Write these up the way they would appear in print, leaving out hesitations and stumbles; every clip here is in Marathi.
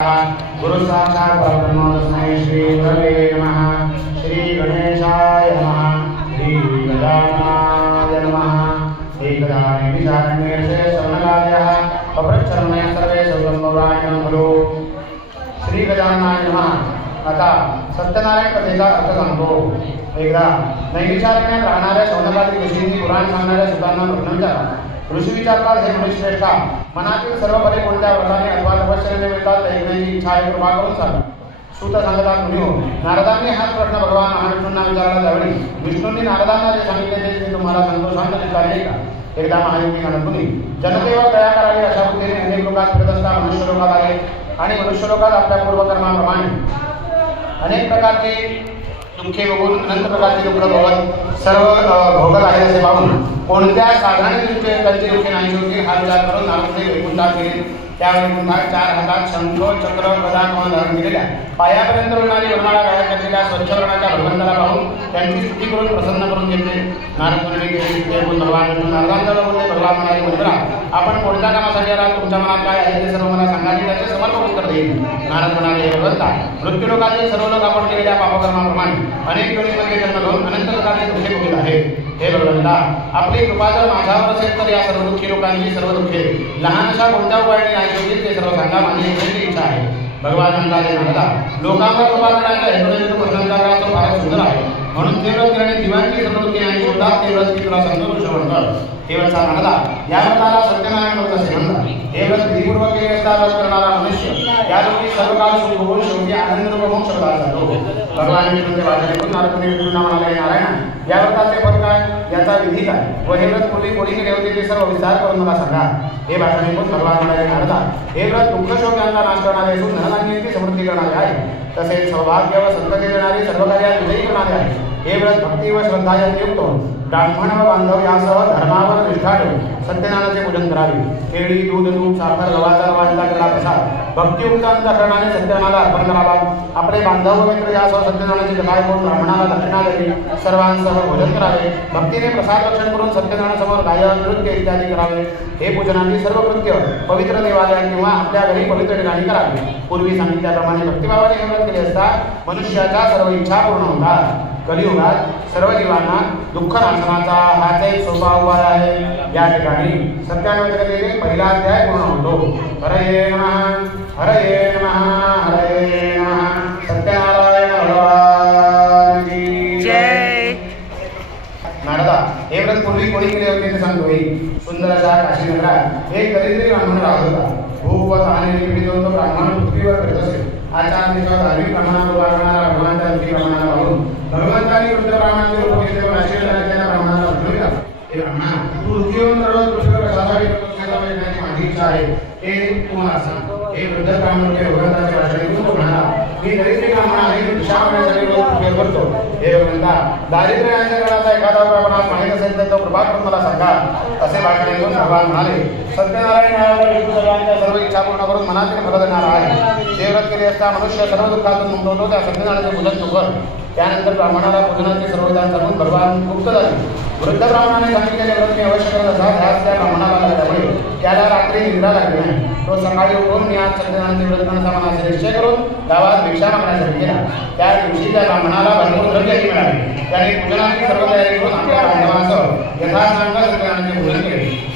गुरु साक्षात् परब्रह्म तस्मै श्री गुरवे नमः। श्री गणेशाय नमः। श्री गजाननाय नमः। एकदधाने विचारण्ये से शरणगायः पप्रच्छन्ने सर्वे सर्वं भलो। श्री गजाननाय नमः। आता सत्यनारायण कथेचा अर्थ सांगतो। एकदा नैविचारण्यात राहणाऱ्या शौनकादी ऋषींनी पुराण सांगणाऱ्या सुतांना प्रश्न विचारला। ऋषी विचारतात, हे मुनिश्रेष्ठा, मनातील सर्व फले कोणत्या व्रताने अथवा तपश्चर्याने मिळतात ते ऐकण्याची इच्छा आहे, कृपा करून सांगा। सूत सांगतात, मुनिहो, नारदांनी हाच प्रश्न भगवान महाविष्णूंना विचारला त्यावेळी विष्णूंनी नारदांना जे सांगितले ते तुम्हाला संतोषांत दिसले का? एकदा महायोगी नारद मुनी जनतेवर दया करावी अशा बुद्धीने अनेक लोकात फिरत असता मनुष्य लोकात आले आणि मनुष्य लोकात आपल्या पूर्वकर्माप्रमाणे अनेक प्रकारचे दुःखे बघून अनंत प्रकारचे दुःख भोगत सर्व भोगत आहे असे पाहून कोणत्या साधनाने त्यांचे दुःखे नाही होते हा विचार करून नारदने वैकुंठात गेले। त्यावेळी वैकुंठात 4 हातात शंख चक्र गदा कमळ धारण केलेल्या पायापर्यंत वळणारी वरमाळा गायब केलेल्या स्वच्छ वर्णाच्या भगवंताला पाहून त्यांची स्तुती करून प्रसन्न करून घेतले। नारद मुनी गेले भगवान विष्णू नारदांजवळ बोलले, भगवान म्हणाले, मंत्रा, आपण कोणत्या कामासाठी आलात? तुमच्या मनात काय आहे ते सर्व मला सांगा, मी त्याचे समर्पण उत्तर देईन। नारद म्हणाले, हे भगवंता, मृत्यूलोकातील सर्व लोक आपण केलेल्या पापकर्माप्रमाणे अनेक योनीमध्ये जन्म घेऊन अनंत प्रकारचे दुःखे भोगत आहेत। हे भगवंता, आपली कृपा जर माझ्यावर असेल तर या सर्व दुःखी लोकांची सर्व दुःखे लहानशा कोणत्या उपायाने नाही होतील ते सर्व सांगा, माझी एवढी इच्छा आहे। भगवान म्हणाले, नारदा, लोकांवर कृपा करण्याचा हेतू प्रश्नांचा काळ तो फारच सुंदर आहे, म्हणून ते व्रत करणे दिवाणची सर्व दुःखे नाही होतात, ते व्रत की तुला संतोष म्हणतात। हे व्रत नारदा, या व्रताला सत्यनारायण व्रत असे म्हणतात। हे व्रत विधिपूर्वक केले असता व्रत करणारा मनुष्य या लोकी सर्व काळ सुख भोगून शेवटी आनंदरूप मोक्ष प्राप्त जातो। भगवान विष्णूंचे वाचन ऐकून नारद मुनी विष्णूंना म्हणाले, नारायण, या व्रताचे फल काय, याचा विधी काय व हे व्रत पूर्वी कोणी केले होते ते सर्व विस्तार करून मला सांगा। हे भाषण ऐकून भगवान म्हणाले, नारदा, हे व्रत दुःख शोकांचा नाश करणारे असून धनधान्याची समृद्धी करणारे आहे, तसेच सौभाग्य व संतती देणारे सर्व कार्यात विजयी करणारे आहे। हे व्रत भक्ती व श्रद्धा यांनी युक्त ब्राह्मण व बांधव यासह धर्मावर निष्ठा ठेवून सत्यनारायणाचे पूजन करावे। केळी, दूध, तूप, साखर, गव्हाचा रवा यांचा केला प्रसाद भक्तियुक्त अंतःकरणाने सत्यनारायणाला अर्पण करावा। आपले बांधव व मित्र यासह सत्यनारायणाची कथा ऐकून ब्राह्मणाला दक्षिणा द्यावी, सर्वांसह भोजन करावे, भक्तीने प्रसाद रक्षण करून सत्यनारायणासमोर गायन, नृत्य इत्यादी करावे। हे पूजनाची सर्व कृत्य पवित्र देवालयात किंवा आपल्या घरी पवित्र ठिकाणी करावे। पूर्वी सांगितल्याप्रमाणे भक्तिभावाने हे व्रत केले असता मनुष्याच्या सर्व इच्छा पूर्ण होतात। कलियुगात सर्व जीवांना दुःख नाशनाचा हाच एक सोपा उपाय आहे। या ठिकाणी सत्यान्वेषणाचे पहिला अध्याय पूर्ण होतो। हरये नमः, हरये नमः, हरये नमः। सत्यनारायण भगवान की जय। नारदा, हे व्रत पूर्वी कोणी केले होते ते सांगतोय। सुंदर अशा काशी नगरात एक दरिद्री ब्राह्मण राहत होता। भूक व तहाने निमित्त तो ब्राह्मण पृथ्वीवर फिरत असे। आचार दिवसात धार्मिक प्रमाणात उभा करणारा भगवानच्या वृत्ती प्रमाणाला पाहून भगवंतांनी वृद्ध ब्राह्मणाचे रूप घेतले व आशीर्वाद त्याला ब्राह्मणाला उठविला। हे ब्राह्मणा, तू पृथ्वीवर सर्व पृथ्वीवर कशासाठी करण्याची माझी इच्छा आहे ते तू मला सांग। हे वृद्ध ब्राह्मण भगवंताचे भाषण ऐकून तो म्हणाला, मी दरिद्री ब्राह्मण आहे, दिशा करण्यासाठी रोज पृथ्वीवर करतो। हे भगवंता, दारिद्र्याच्या काळाचा एखादा ब्राह्मणास माहीत असेल तर तो कृपा करून मला सांगा। असे भाषण ऐकून भगवान म्हणाले, सत्यनारायण विष्णू सर्वांच्या सर्व इच्छा पूर्ण करून मनातील फल देणार आहे। हे व्रत केले असता मनुष्य सर्व दुःखातून मुक्त होतो, त्या सत्यनारायणाचे पूजन तू कर। त्यानंतर ब्राह्मणाला पूजनाचे सर्व विधान सांगून भगवान मुक्त झाले। वृद्ध ब्राह्मणाने सांगितलेले व्रत मी अवश्य करत असा ध्यास त्या ब्राह्मणाला लागल्यामुळे त्याला रात्री निद्रा लागली नाही। तो सकाळी उठून मी आज सत्यनारायणाचे व्रत करण्याचा मनाचा निश्चय करून गावात भिक्षा मागण्यासाठी गेला। त्या दिवशी त्या ब्राह्मणाला भरपूर द्रव्यही मिळाले। त्याने पूजनाची सर्व तयारी करून आपल्या बांधवांसह यथासांग सत्यनारायणाचे पूजन केले।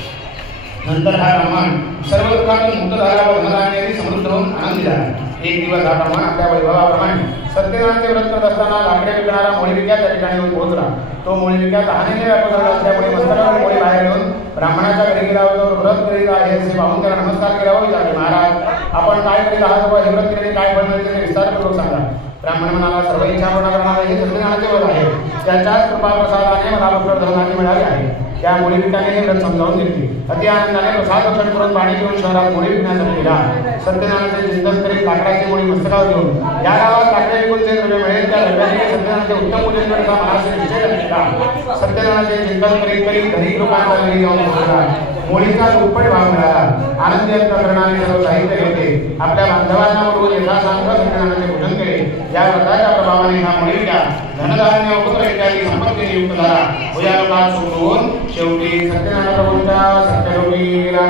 नंतर हा ब्राह्मण सर्व दुःखातून मुक्त झाला व धनधान्याने समृद्ध होऊन आनंदी झाला। एक दिवस हा ब्राह्मण आपल्या वैभवाप्रमाणे सत्यनारायणाचे व्रत करत असताना लाकडे विकणारा मोळी विक्या त्या ठिकाणी येऊन पोहोचला। तो मोळी विक्या तहानेने व्यापक झाला असल्यामुळे मस्तकावर मोळी बाहेर येऊन ब्राह्मणाच्या घरी गेला व तो व्रत करीत आहे असे पाहून त्याला नमस्कार केला व विचारले, महाराज, आपण काय करीत आहात व हे व्रत केल्याने काय फळ मिळते ते विस्तारपूर्वक सांगा। ब्राह्मण म्हणाला, सर्व इच्छा पूर्ण करणारे हे सत्यनारायणाचे व्रत आहे, त्याच्याच कृपा प्रसादाने मला पुष्कळ धनधान्य मिळाले आहे। त्या मोळी विक्याने हे व्रत समजावून घेतले। अति आनंदाने प्रसाद रक्षण करून पाणी घेऊन शहरात मोळी विकण्यासाठी गेला। सत्यनारायणाचे चिंतन करीत लाकडाची मोळी मस्तकावर घेऊन या गावात लाकडे विकून जे द्रव्य मिळेल त्या द्रव्याने सत्यनारायणाचे उत्तम पूजन करण्याचा मनाचा निश्चय केला। सत्यनारायणाचे चिंतन करीत करीत धनिक लोकांच्या घरी जाऊन पोहोचला। मोळीचा दुप्पट भाव मिळाला। आनंदी अंतःकरणाने सर्व साहित्य घेतले, आपल्या बांधवांना बोलवून यथासांग सत्यनारायणाचे पूजन केले। या व्रताच्या प्रभावाने हा मोळी विक्या धनधान्य पुत्र इत्यादी संपत्तीने युक्त झाला व या लोकात सुख होऊन शेवटी सत्यनारायण प्रभूंच्या सत्यलोकी गेला।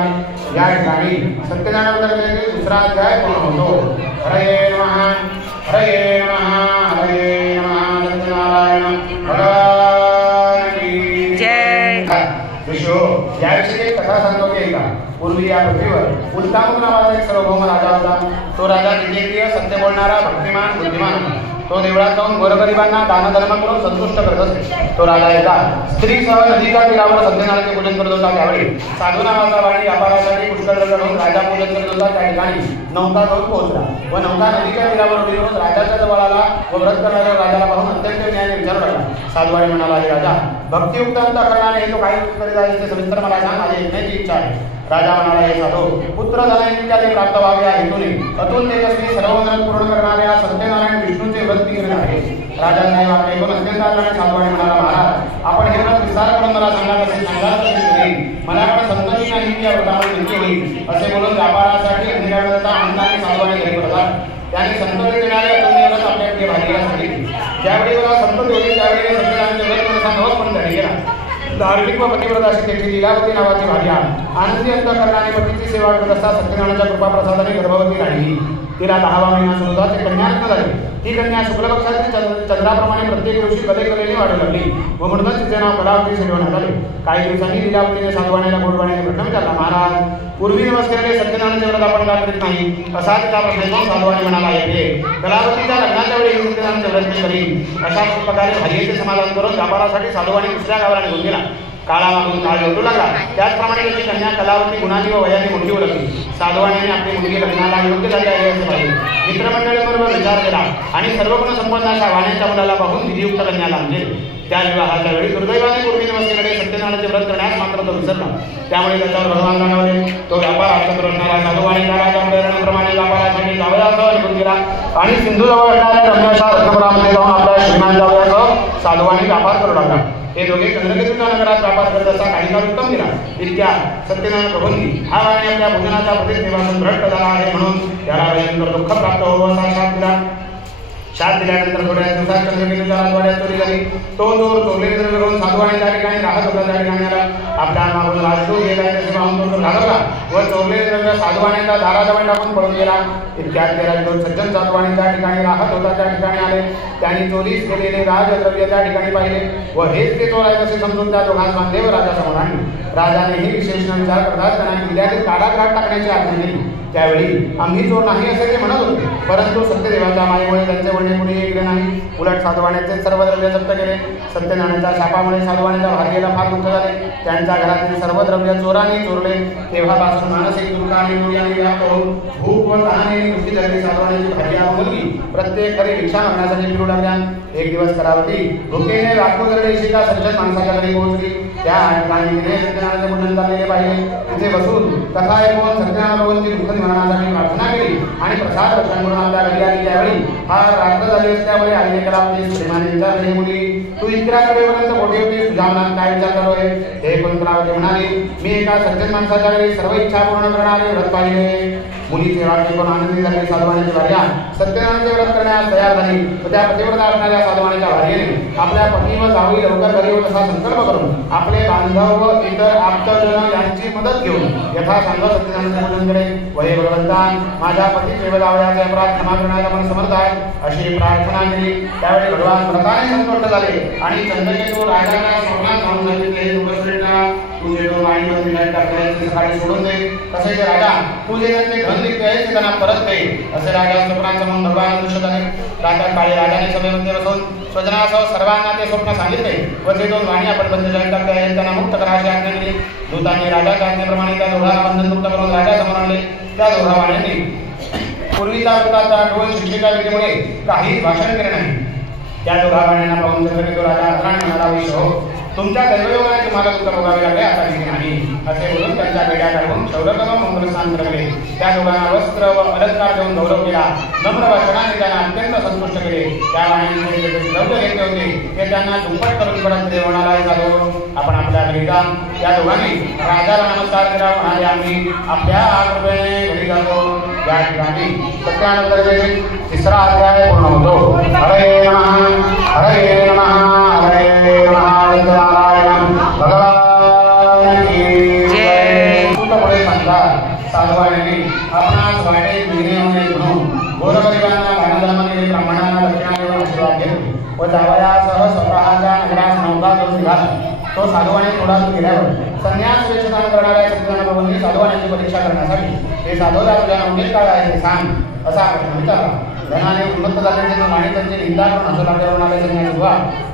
या ठिकाणी सत्यनारायण दुसरा अध्याय पूर्ण होतो. हरे नमः हरे नमः हरे नमः. सत्यनारायण भगवान की जय. विशो याविषयी एक कथा सांगतो की का पूर्वी या पृथ्वीवर उत्तामक नावाचा एक सार्वभौम राजा होता. तो राजा विजयप्रिय, सत्य बोलणारा, भक्तिमान, बुद्धिमान. तो देवळात जाऊन गोरगरिबांना दानधर्म करून संतुष्ट करत असे. तो राजा एकदा स्त्रीसह नदीच्या तीरावर सत्यनारायणाचे पूजन करत होता. त्यावेळी साधू नावाचा वाणी व्यापारासाठी पुष्कळ घेऊन राजा पूजन करत होता. त्या ठिकाणी नौका जाऊन पोहोचला व नौका नदीच्या तीरावर उभी राहून राजाच्या जवळ आला व व्रत करणाऱ्या राजाला पाहून अत्यंत न्यायाने विचारू लागला. साधूवाणी म्हणाला, राजा भक्तियुक्त अंतःकरणाने हे तो काही करीत आहे ते सविस्तर मला सांग, माझी ऐकण्याची इच्छा आहे. राजा म्हणाला, हे साधू, पुत्र झाल्याने प्राप्त व्हावे या हेतूने अतुल तेजस्वी सर्वमंगल पूर्ण करणाऱ्या सत्यनारायण विष्णूचे व्रत मी करीत आहे. राजाने वाक्य ऐकून अत्यंत आदराने साधूवाणी म्हणाला, महाराज आपण हे व्रत विस्तार करून मला सांगा, कसे सांगाल तसे करेन. मला पण संतोषी नाही की या व्रतामुळे नक्की होईल. असे बोलून व्यापारासाठी अंधकाराचा अंताने साधूवाणी घरी पडतात. त्याने संतोषी देणारे अतुल्य व्रत आपल्याकडे भागीला सांगितले. ज्यावेळी मला संतोष होईल त्यावेळी सत्यनारायणचे व्रत मला सांगवत पण घरी गेला. धार्मिक व पतिव्रत अशी त्याची लीलावती नावाची भार्या आनंदी अंतःकरणाने पतीची सेवा करत असता सत्यनारायणाच्या कृपाप्रसादाने गर्भवती राहिली. तिला 10वा महिना सुरू होता. ते कन्यारत्न झाले. ती कन्या शुक्लपक्षातील चंद्राप्रमाणे प्रत्येक दिवशी कलेने वाढू लागली व म्हणूनच तिचे नाव कलावती ठेवण्यात आले. काही दिवसांनी लीलावतीने साधूवाणीला गोडवाणीने प्रश्न विचारला, महाराज पूर्वी नमस्काराने सत्यनारायणाचे व्रत आपण का करीत नाही, असा तिचा प्रश्न पाहून साधूवाणी म्हणाला, येते कलावतीच्या लग्नाच्या वेळी सत्यनारायणाचे व्रत मी करीन. अशा प्रकारे भार्येचे समाधान करून व्यापारासाठी साधूवाणी दुसऱ्या गावाला निघून गेला. काळामागून काळ लोटू लागला. त्याचप्रमाणे त्याची कन्या कलावती गुणाची व वयाने मोठी ओळखली. साधूवाणीने आपली मुलगी लग्नाला योग्य झाली आहे असे पाहिले. मित्रमंडळीबरोबर विचार केला आणि सर्व गुण संपन्न अशा वाण्याच्या मुलाला पाहून विधियुक्त कन्याला आणले. त्या विवाहाच्या वेळी दुर्दैवाने पूर्वी नमस्काराने सत्यनारायणाचे व्रत करण्यास मात्र तो विसरला. त्यामुळे त्याच्यावर भगवान रागावले. तो व्यापार आचरण करणारा साधूवाणीच्या राजाप्रमाणे व्यापारासाठी जावयासह निघून गेला आणि सिंधूजवळ असणाऱ्या रम्याशा रत्नपुरामध्ये जाऊन आपल्या श्रीमान जावयासह साधूवाणी व्यापार करू लागला. हे दोघे चंद्रकेतूच्या नगरात व्यापार करत असता काही काळ उत्तम गेला. इतक्या सत्यनारायण प्रभूंनी हा वाणी आपल्या भोजनाच्या प्रतिष्ठेपासून भ्रष्ट झाला आहे म्हणून त्याला भयंकर दुःख प्राप्त होवं असा शाप दिला. शाप दिल्यानंतर थोड्या दिवसात चंद्रकेतूच्या राजवाड्यात चोरी झाली. तो जोर चोरले करून साधूवाणी त्या ठिकाणी राहत होता. त्या ठिकाणी आला. आपल्या मागून राजदूत गेला त्याचे पाहून तो घालवला व चोरले द्रव्य साधूवाणीच्या दाराजवळ टाकून पळून गेला. इतक्यात ते राजदूत सज्जन साधूवाणी त्या ठिकाणी राहत होता त्या ठिकाणी आले. त्यांनी चोरीस केलेले राजद्रव्य त्या ठिकाणी पाहिले व हेच ते चोर आहे असे समजून त्या दोघांस बांधले व राजासमोर आणले. राजानेही विशेष विचार करतात त्यांना किल्ल्यातील कारागृहात टाकण्याची आज्ञा दिली. त्यावेळी आम्ही चोर नाही असे ते म्हणत होते, परंतु सत्यदेवाच्या मायेमुळे त्यांचे म्हणणे कुणीही ऐकले नाही. उलट साधूवाण्याचे सर्व द्रव्य जप्त केले. सत्यनारायणाच्या शापामुळे साधूवाण्याच्या भार्येला फार दुःख झाले. त्यांच्या घरातील सर्व द्रव्य चोराने चोरले. तेव्हापासून मानसिक दुःख आणि व्याप्त होऊन भूक व तहानेने दुःखी झाली. साधूवाण्याची भार्या मुलगी प्रत्येक घरी भिक्षा मागण्यासाठी फिरू लागल्या. एक दिवस कलावती भुकेने लाखो दरडेशीच्या सज्जन माणसाच्या घरी पोहोचली. त्या ठिकाणी तिने सत्यनारायणाचे पूजन चाललेले पाहिले. तिथे बसून कथा ऐकून सत्यनारायणाची दुःख निवारणासाठी प्रार्थना केली आणि प्रसाद दर्शन करून आपल्या घरी आली. त्यावेळी हा रात्र झाली असल्यामुळे आईने कलावती प्रेमाने विचारले, मुली तू इतक्या कडेपर्यंत मोठी होती, तुझ्या मनात काय विचार चालू आहे? हे पण कलावती म्हणाली, मी एका सज्जन माणसाच्या घरी सर्व इच्छा पूर्ण करणारे व्रत पाहिले. मुलीचे वाक्य पण आनंदी झाले. साधूवाणीची भार्या सत्यनारायणाचे व्रत करण्यास तयार झाली व त्या पतिव्रता असणाऱ्या साधूवाणीच्या भार्येने आपल्या पती व जावई लवकर घरी येऊन असा संकल्प करून आपले बांधव व इतर आप्तजन यांची मदत घेऊन यथासंग सत्यनारायणाचे पूजन केले. व हे भगवंता माझ्या पती देवदावयाचे अपराध क्षमा करण्याचा मन समर्थ आहे अशी प्रार्थना केली. त्यावेळी भगवान व्रताने संतुष्ट झाले आणि चंद्रकेतू राजाला स्वप्नात सांगून सांगितले, तुझे तो वाणी व दिला टाकल्याचे सकाळी सोडून दे. तसे ते राजा तुझे त्यांचे धन लिखते आहे ते त्यांना परत दे असे राजा स्वप्नात म्हणून भगवान दृश्य झाले. प्रातः काळी राजाने सभेमध्ये बसून स्वजनासह सर्वांना ते स्वप्न सांगितले व ते दोन वाणी आपण बंद टाकले आहेत त्यांना मुक्त करायची आज्ञा दिली. दूतांनी राजाच्या आज्ञेप्रमाणे त्या दोघांना बंधनमुक्त करून राजासमोर आणले. त्या दोघा वाण्यांनी पूर्वीचा वृत्ताचा ढोल शिक्षेच्या विधीमुळे काहीच भाषण केले नाही. त्या दोघा वाण्यांना पाहून चंद्रकेतू राजा आदराने म्हणाला, विषो तुमच्या दैवयोगाने तुम्हाला दुःख भोगावे लागले, आता ठीक नाही असे बोलून त्यांच्या बेड्या काढून क्षौरकर्म मंगलस्नान करवले. त्या दोघांना वस्त्र व अलंकार देऊन गौरव केला. नम्र वचनाने त्यांना अत्यंत संतुष्ट केले. त्या वाणीने द्रव्य घेतले होते ते त्यांना दुप्पट करून परत देवणारा झालो. आपण आपल्या घरी जा. त्या दोघांनी राजाला नमस्कार केला. म्हणाले, आम्ही आपल्या कृपेने घरी जातो. या ठिकाणी सत्यानंतर तिसरा अध्याय पूर्ण होतो. हरे नमः हरे नमः हरे नमः. नारायण भगवान की जय. पुढे सांगतात वाटे दिने होणे म्हणून गोरगरिबांना दानधर्म केले, ब्राह्मणांना दक्षिणा देऊन आशीर्वाद घेतले व जावयासह स्वतःच्या नगरास नौका घेऊन निघाला. तो साधवाने थोडा दूर गेल्यावर संन्यास वेशधारण करणाऱ्या सत्यनारायण बाबांनी साधवाण्याची परीक्षा करण्यासाठी हे साधवला तुझ्या नवनीत काय आहे ते सांग असा प्रश्न विचारला. धनाने उन्नत झाल्याचे आणि त्यांची निंदा करून हसू लागल्यावर म्हणाले, संन्यासी बुवा,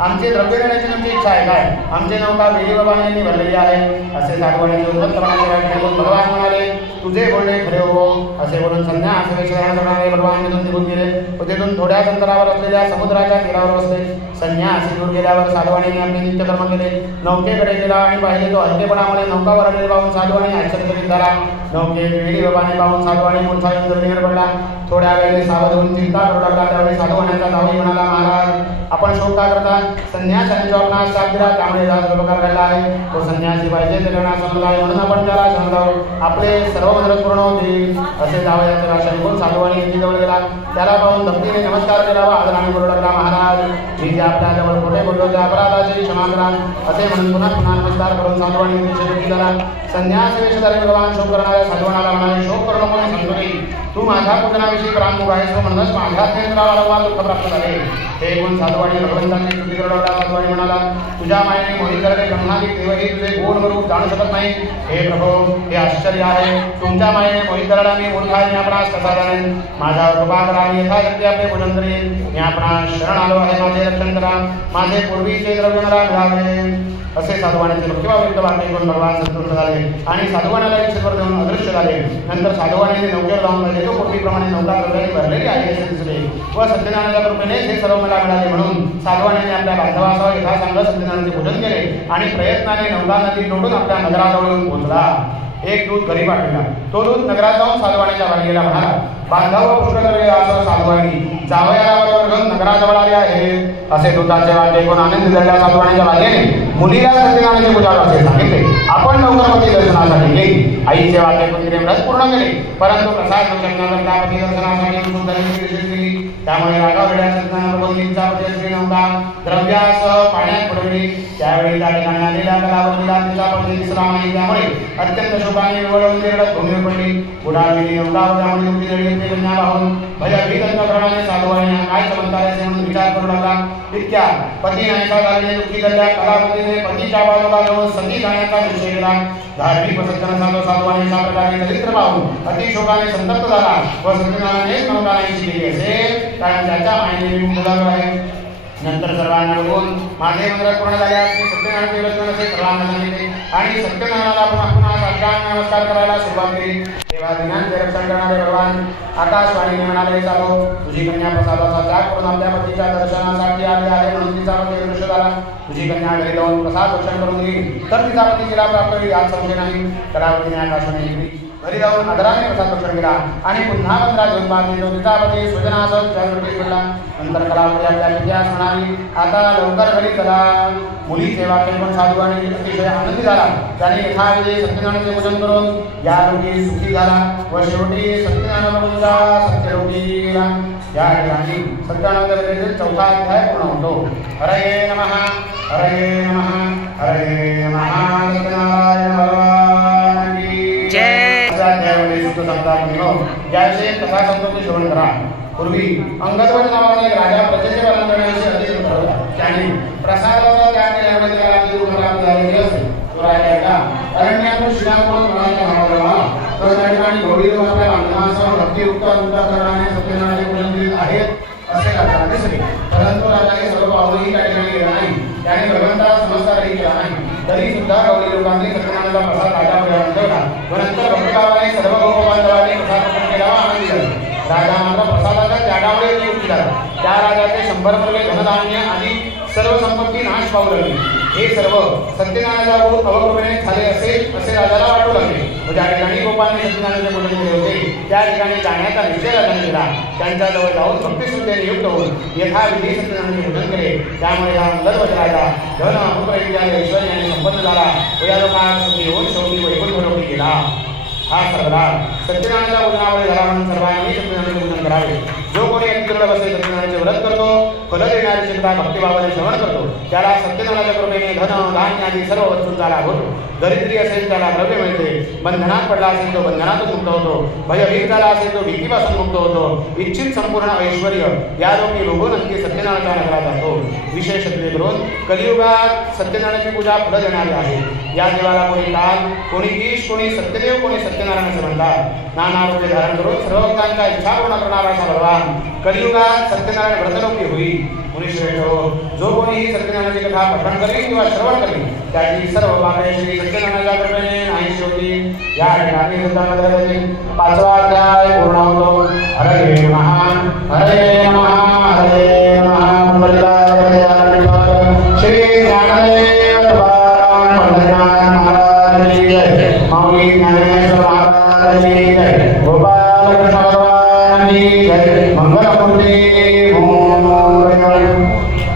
आमची द्रव्य देण्याची तुमची इच्छा आहे काय? आमची नौका वेळी बाबांनी भरलेली आहे. असे साधवाण्याचे उन्नतपणाचे वाक्य बोलून भगवान म्हणाले, तुझे बोलणे खरे हो. असे बोलून संन्यास वेशधारण करणारे भगवान तिथून निघून गेले व तिथून थोड्याच अंतरावर असलेल्या समुद्राच्या तीरावर बसले. संन्यासी दूर गेल्यावर साधवाने आपले नित्यकर्म केले. नौकेकडे गेला आणि पाहिले तो हलकेपणामुळे नौकावर आलेले पाहून साधवाने आश्चर्यचकित झाला. नौकेत वेळी बाबाने पाहून साधवाने मोठा जमिनीवर पडला. थोड्या वेळेने सावध होऊन चिंता करू लागला. त्यावेळी साधवाण्याचा जावई म्हणाला, महाराज, आपण शोक का करता? संन्यासाने जो आपणास शाप दिला त्यामुळे हा प्रकार घडला आहे. तो संन्यासी पाहिजे ते करण्यास समजा आहे म्हणून आपण त्याला समजावं. आपले सर्व मनोरथ पूर्ण होतील. असे जावयाचे भाषण करून साधवाने जवळ गेला. त्याला पाहून भक्तीने नमस्कार केला व आदराने बोलू लागला, महाराज, मी जे आपल्या जवळ खोटे बोललो त्या अपराधाची क्षमा करा. असे म्हणून पुन्हा पुन्हा नमस्कार करून साधवाने निश्चय झाला. संन्यास वेशधारी भगवान शोक करणाऱ्या साधवानाला म्हणाले, शोक करू नको सांगतो की तू माझ्या पूजनाविषयी प्राणमुख आहेस म्हणूनच माझ्या नेत्राला दुःख प्राप्त झाले. हे गुण साधवाने भगवंतांनी स्तुती करू लागला. साधवाने म्हणाला, तुझ्या मायेने मोहित करणे ब्रह्मादिक देवही तुझे गुण रूप जाणू शकत नाही. हे प्रभो, हे आश्चर्य आहे. तुमच्या मायेने मोहित करायला मी मूर्ख आहे. मी आपणास कसा जाणेन? माझ्यावर कृपा करा. मी यथाशक्ती आपले पूजन करेन. मी आपणास शरण आलो आहे. माझे रक्षण करा. माझे पूर्वीचे द्रव्य मला मिळावे. असे साधवानाचे भक्तिभावयुक्त वाक्य ऐकून भगवान संतुष्ट झाले आणि साधवानाला ईश्वर देऊन अदृश्य झाले. नंतर साधवाने नौकेवर जाऊन पाहिले तो पूर्वीप्रमाणे नौका द्रव्याने भरलेली आहे असे दिसले व सत्यनारायणाच्या कृपेने हे सर्व मला मिळाले. म्हणून साधवाने आपल्या बांधवासह यथासांग सत्यनारायणाचे पूजन केले आणि प्रयत्नाने नौका नदी लोटून आपल्या नगराजवळ येऊन पोहोचला. एक दूत घरी पाठवला. तो दूत नगरात जाऊन साधवाण्याच्या वाडीला म्हणाला, बांधव व पुष्कळ असं साधवानी जावयाला बरोबर घेऊन नगराजवळ आले आहे. असे दूताचे वाक्य ऐकून आनंद झालेल्या साधवाण्याच्या वाक्याने मुलीला सत्यनारायणाचे पूजा असे सांगितले. आपण लवकरपती दर्शनासाठी गेली. आईचे वाक्य ऐकून तिने व्रत पूर्ण केले, परंतु प्रसाद करता पती दर्शनासाठी केली. त्यामुळे रागाव वेळा सत्यनारायणचा श्री नौका द्रव्यासह पाण्यात पडवली. त्यावेळी त्या ठिकाणी आलेल्या कलावतीला तिचा पती दिसला नाही. त्यामुळे अत्यंत शोभाने निवडून तिरडत भूमीवर पडली. बुडालेली नौका त्यामुळे उभी जळली. ते कन्या पाहून भयभीत अंतःकरणाने साधवाने काय चमत्कार आहे म्हणून विचार करू लागला. इतक्या पती नाहीसा झालेले दुःखी झालेल्या कलावतीने पतीच्या बाजूला जाऊन सती जाण्याचा निश्चय केला. धार्मिक व सत्यनारायण साधवाने अशा प्रकारे चरित्र पाहून अतिशोकाने संतप्त झाला व सत्यनारायणाने नौका नाहीशी केली असेल, कारण त्याच्या मायेने विमुक्त झालो आहे. नंतर सर्वांना बोलवून माझे मंत्र पूर्ण झाले असते सत्यनारायणाचे व्रत असे सर्वांना सांगितले आणि सत्यनारायणाला पुन्हा पुन्हा साष्टांग नमस्कार करायला सुरुवात केली. तेव्हा दिनांचे रक्षण करणारे भगवान आकाशवाणीने म्हणाले, चालो, तुझी कन्या प्रसादाचा त्याग करून आपल्या पतीच्या दर्शनासाठी आली आहे म्हणून तिचा पती दृश्य झाला. तुझी कन्या घरी जाऊन प्रसाद भक्षण करून येईल तर तिचा पती तिला प्राप्त होईल यात संशय नाही. कलावतीने आकाशवाणी केली. घरी जाऊन आदराने प्रसाद भक्षण केला आणि पुन्हा मंत्रा घेऊन पाहते तो तिचा पती स्वजनासह त्यासाठी पडला. नंतर कलावती आपल्या पित्यास म्हणाली, आता लवकर घरी चला. मुलीचे वाक्य पण साधू आणि अतिशय आनंदी झाला. त्याने यथाविधी सत्यनारायणाचे पूजन करून या लोकी सुखी झाला व शेवटी सत्यनारायणाचा सत्यलोकी गेला. या ठिकाणी सत्यनारायणाचा चौथा अध्याय पूर्ण होतो. हरे नमः, हरे नमः, हरे नमः. सत्यनारायण भगवान की जय. ज्याचे कथा संतोषी श्रवण करा. पूर्वी अंगदवट नावाचा एक राजा प्रजेचे पालन करण्याविषयी अतिशय होता. त्याने प्रसादाचा त्याग केल्यामुळे त्याला दुर्भरात झालेली असे. तो राजा एका अरण्यातून श्रीरामपूर मनाच्या भावाला आला. तर त्या ठिकाणी गौरी आपल्या बांधवांसह भक्तियुक्त अंतःकरणाने सत्यनारायणाचे पूजन करीत आहेत असे राजाला दिसले. परंतु राजाने सर्व पावलेही त्या ठिकाणी केला नाही. त्याने भगवंताला नमस्कारही केला नाही. तरी सुद्धा गौरी लोकांनी सत्यनारायणाचा प्रसाद राजापर्यंत ठेवला व नंतर भक्तभावाने सर्व गोपबांधवांनी प्रसाद अर्पण केला व आनंदी झाले. राजा मात्र प्रसादाच्या त्यागामुळे नियुक्त झाला. त्या राजाचे 100 वर्गे धनधान्य आणि सर्व संपत्ती नाश पावू लागली. हे सर्व सत्यनारायणाच्या अवकृपेने झाले असे राजाला वाटू लागले. व ज्या ठिकाणी गोपांनी सत्यनारायणाचे पूजन केले होते त्या ठिकाणी जाण्याचा निश्चय राजाने केला. त्यांच्याजवळ जाऊन भक्तिश्रद्धेने नियुक्त होऊन यथाविधी सत्यनारायणाचे पूजन केले. त्यामुळे हा अंगदवट राजा धन पुत्र इत्यादी ऐश्वर्याने संपन्न झाला व या लोकांना सुखी होऊन शेवटी वैकुंठ लोकी गेला. हा सर्वराज सत्यनारायणाच्या पूजनामुळे घरा म्हणून सर्वांनी सत्यनारायणाचे पूजन करावे. जो कोणी अतिदृढ बसे सत्यनारायणाचे व्रत करतो, फल देणारी चिंता भक्तिभावाने श्रवण करतो, त्याला सत्यनारायणाच्या कृपेने धन धान्य आदी सर्व वस्तूंचा लाभ होतो. दरिद्री असेल त्याला द्रव्य मिळते, बंधनात पडला असेल तो बंधनातून मुक्त होतो, भयभीत झाला असेल तो भीतीपासून मुक्त होतो, इच्छित संपूर्ण ऐश्वर्य या लोकी भोगून आणखी सत्यनारायणाच्या नगरात जातो. विशेष करून कलियुगात सत्यनारायणाची पूजा फल देणारी आहे. या देवाला कोणी काल, कोणी ईश, कोणी सत्यदेव, कोणी सत्यनारायण असे म्हणतात. नाना रूपे धारण करून सर्व भक्तांच्या इच्छा पूर्ण करणारा असा भगवान कलियुगात सत्यनारायण व्रतरूपी होईल. मुनीश्रेष्ठ जो कोणी सत्यनारायणाची कथा पठण करेल किंवा श्रवण करेल त्याची सर्व पापे श्री सत्यनारायणाच्या कृपेने नाहीशी होतील. या ठिकाणी पाचवा अध्याय पूर्ण होतो. हरे नमः हरे नमः हरे नमः. श्री ज्ञानदेव